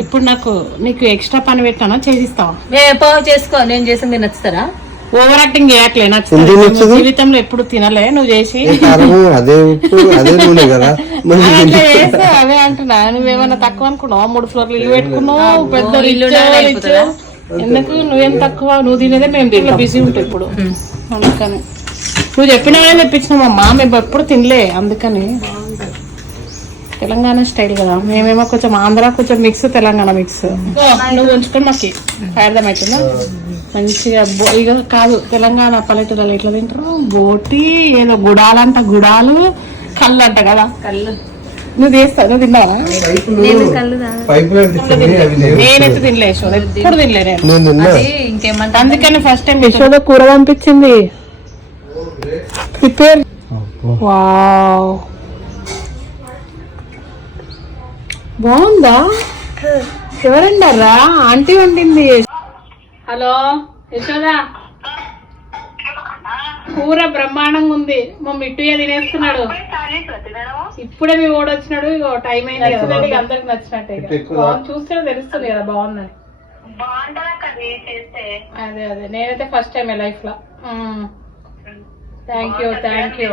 ఇప్పుడు నీకు ఎక్స్ట్రా పని పెట్టానా చేసిస్తావా? చేసుకో, నేను చేసి మీరు నచ్చుతారా? ఓవర్ యాక్టింగ్ చేయట్లే, నచ్చుతుంది. జీవితంలో ఎప్పుడు తినలే నువ్వు చేసి అదే అంటున్నా. నువ్వేమన్నా తక్కువ అనుకున్నావు? 3 ఫ్లోర్లు ఇల్లు పెట్టుకున్నావు, పెద్ద ఇల్లు. ఎందుకు నువ్వేం తక్కువ? నువ్వు తినేదే మేము దీంట్లో బిజీ ఉంటావు ఇప్పుడు. అందుకని నువ్వు చెప్పినవే తెప్పించినామమ్మా, మేము ఎప్పుడు తినలే. అందుకని తెలంగాణ స్టైల్ కదా, మేమేమో కొంచెం ఆంధ్ర, కొంచెం మిక్స్, తెలంగాణ మిక్స్. నువ్వు ఉంచుకొని మాకు అర్థమవుతుందా? మంచిగా ఇక కాదు, తెలంగాణ పల్లెటూరులో ఎట్లా తింటారు? బోటి ఏదో గుడాలంట, గుడాలు కళ్ళు అంట కదా. కళ్ళు నువ్వు చేస్తావు, నువ్వు తిన్నావా? నేనైతే తినలేదు, ఎప్పుడు తినలే నేను. అందుకని ఫస్ట్ టైం యశోద కూర పంపించింది. ప్రిపేర్. వావ్, బాగుందా? ఎవరండారా? ఆంటీ వండింది. హలో యశోద, కూర బ్రహ్మాండంగా ఉంది. మా మిట్టుయ్య తినేస్తున్నాడు. ఇప్పుడే మీ ఓడి వచ్చినాడు. ఇగో టైం అయింది కదా, అందరికి నచ్చినట్టే. చూస్తే తెలుస్తుంది కదా బాగుందని. అదే నేనైతే ఫస్ట్ టైం లైఫ్ లో. Thank you.